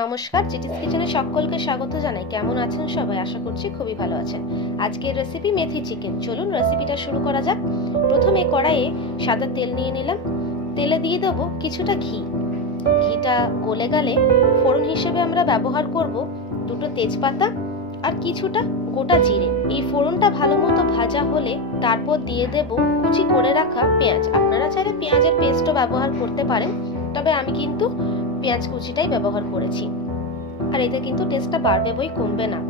নমস্কার, জিটিস কিচেনে সকলকে স্বাগত জানাই। কেমন আছেন সবাই? আশা করছি খুবই ভালো আছেন। আজকের রেসিপি মেথি চিকেন। চলুন রেসিপিটা শুরু করা যাক। প্রথমে কড়াইয়ে সাদা তেল নিয়ে নিলাম। তেলে দিয়ে দেব কিছুটা ঘি। ঘিটা গলে গেলে ফোড়ন হিসেবে আমরা ব্যবহার করব দুটো তেজপাতা আর কিছুটা গোটা জিরে। এই ফোড়নটা ভালো মতো ভাজা হলে তারপর দিয়ে দেব কুচি করে রাখা পেঁয়াজ। আপনারা চাইলে পেঁয়াজের পেস্টও ব্যবহার করতে পারেন, তবে আমি কিন্তু পেঁয়াজ কুচিটাই ব্যবহার করেছি। আর এতে কিন্তু টেস্টটা বাড়বে বই কমবে না,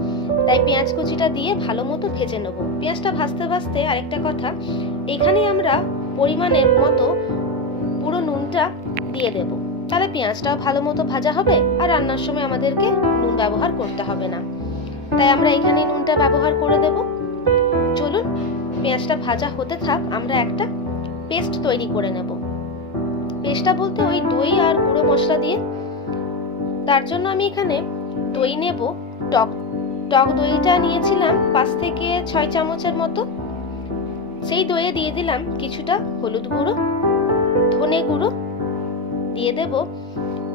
তাই পেঁয়াজ কুচিটা দিয়ে ভালো মতো ভেজে নেব। পেঁয়াজটা ভাজতে ভাজতে আরেকটা কথা, এখানে আমরা পরিমাণের মতো পুরো নুনটা দিয়ে দেব, তাহলে পেঁয়াজটাও ভালো মতো ভাজা হবে আর রান্নার সময় আমাদেরকে নুন ব্যবহার করতে হবে না। তাই আমরা এখানে নুনটা ব্যবহার করে দেব। চলুন পেঁয়াজটা ভাজা হতে থাক, আমরা একটা পেস্ট তৈরি করে নেব। পেস্টটা বলতে ওই দই আর গুঁড়ো মশলা দিয়ে। তার জন্য আমি এখানে দই নেব। টক দইটা নিয়েছিলাম 5 থেকে 6 চামচের মতো। সেই দইয়ে দিয়ে দিলাম কিছুটা হলুদ গুঁড়ো, ধনে গুঁড়ো, দিয়ে দেব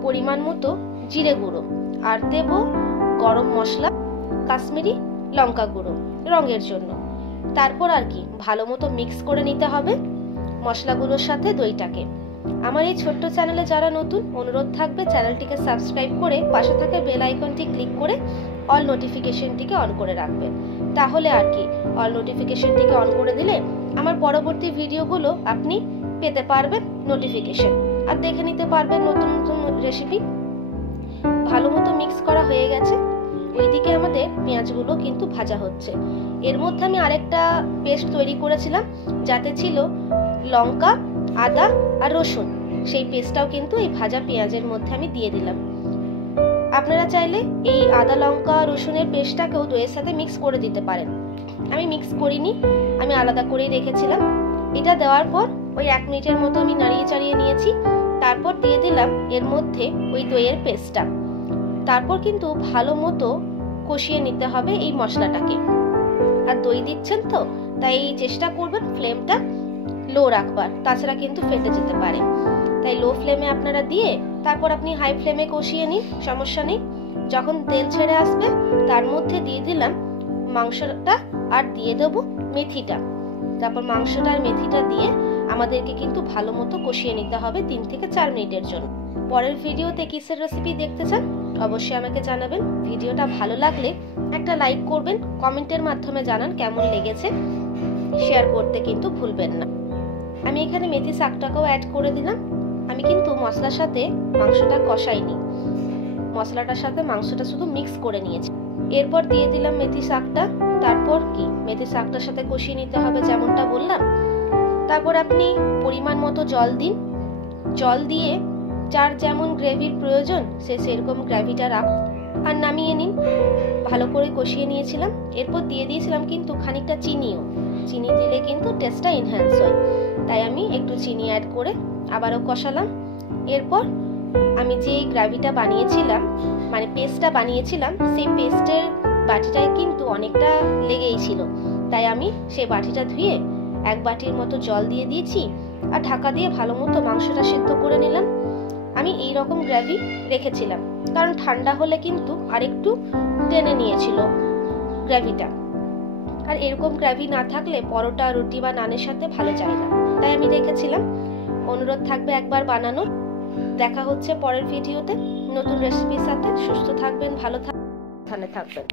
পরিমাণ মতো জিরে গুঁড়ো, আর দেব গরম মশলা, কাশ্মীরি লঙ্কা গুঁড়ো রঙের জন্য। তারপর আর কি ভালো মতো মিক্স করে নিতে হবে মশলাগুলোর সাথে দইটাকে। আমার এই ছোট্ট চ্যানেলে যারা নতুন, অনুরোধ থাকবে চ্যানেলটিকে সাবস্ক্রাইব করে পাশে থাকা বেল আইকনটি ক্লিক করে অল নোটিফিকেশনটিকে অন করে রাখবেন। তাহলে আর কি অল নোটিফিকেশনটিকে অন করে দিলে আমার পরবর্তী ভিডিওগুলো আপনি পেতে পারবেন নোটিফিকেশন, আর দেখে নিতে পারবেন নতুন নতুন রেসিপি। ভালো মতো মিক্স করা হয়ে গেছে। ওইদিকে আমাদের পেঁয়াজগুলো কিন্তু ভাজা হচ্ছে। এর মধ্যে আমি আরেকটা পেস্ট তৈরি করেছিলাম, যাতে ছিল লঙ্কা, আদা আর রসুন। সেই পেস্টটাও কিন্তু এই ভাজা পেঁয়াজের মধ্যে আমি দিয়ে দিলাম। আপনারা চাইলে এই আদা লঙ্কা রসুনের পেস্টটাকেও দইয়ের সাথে মিক্স করে দিতে পারেন। আমি মিক্স করিনি, আমি আলাদা করেই রেখেছিলাম। এটা দেওয়ার পর ওই 1 মিনিটের মতো আমি নাড়িয়ে চাড়িয়ে নিয়েছি। তারপর দিয়ে দিলাম এর মধ্যে ওই দইয়ের পেস্টটা। তারপর কিন্তু ভালো মতো কষিয়ে নিতে হবে এই মশলাটাকে। আর দই দিচ্ছেন তো, তাই চেষ্টা করবেন ফ্লেমটা লো রাখবার, তাছাড়া কিন্তু ফেটে যেতে পারে। তাই লো ফ্লেমে আপনারা দিয়ে তারপর আপনি হাই ফ্লেমে কষিয়ে নিন, সমস্যা নেই। যখন তেল ছেড়ে আসবে তার মধ্যে দিয়ে দিলাম মাংসটা আর দিয়ে দেবো মেথিটা। তারপর মাংসটা আর মেথিটা দিয়ে আমাদেরকে কিন্তু ভালো মতো কষিয়ে নিতে হবে 3 থেকে 4 মিনিটের জন্য। পরের ভিডিওতে কিসের রেসিপি দেখতে চান অবশ্যই আমাকে জানাবেন। ভিডিওটা ভালো লাগলে একটা লাইক করবেন, কমেন্টের মাধ্যমে জানান কেমন লেগেছে, শেয়ার করতে কিন্তু ভুলবেন না। আমি এখানে মেথি শাকটাকেও অ্যাড করে দিলাম। আমি কিন্তু মশলার সাথে মাংসটা কষাইনি, মশলাটার সাথে মাংসটা শুধু মিক্স করে নিয়েছি। এরপর দিয়ে দিলাম মেথি শাকটা। তারপর কি মেথি শাকটার সাথে কষিয়ে নিতে হবে যেমনটা বললাম। তারপর আপনি পরিমাণ মতো জল দিন। জল দিয়ে যার যেমন গ্রেভির প্রয়োজন সে সেরকম গ্রেভিটা রাখুন আর নামিয়ে নিন। ভালো করে কষিয়ে নিয়েছিলাম। এরপর দিয়ে দিয়েছিলাম কিন্তু খানিকটা চিনিও। চিনি দিলে কিন্তু টেস্টটা এনহ্যান্স হয়, তাই আমি একটু চিনি অ্যাড করে আবারও কষালাম। এরপর আমি যে গ্রেভিটা বানিয়েছিলাম, মানে পেস্টটা বানিয়েছিলাম, সেই পেস্টের বাটিটায় কিন্তু অনেকটা লেগেই ছিল। তাই আমি সেই বাটিটা ধুয়ে 1 বাটির মতো জল দিয়ে দিয়েছি আর ঢাকা দিয়ে ভালো মতো মাংসটা সিদ্ধ করে নিলাম। আমি এই রকম গ্রেভি রেখেছিলাম, কারণ ঠান্ডা হলে কিন্তু আরেকটু টেনে নিয়েছিল গ্রেভিটা। আর এরকম গ্রেভি না থাকলে পরোটা, রুটি বা নানের সাথে ভালো যায় না, তাই আমি রেখেছিলাম। অনুরোধ থাকবে একবার বানানোর। দেখা হচ্ছে পরের ভিডিওতে নতুন রেসিপির সাথে। সুস্থ থাকবেন, ভালো থাকবেন।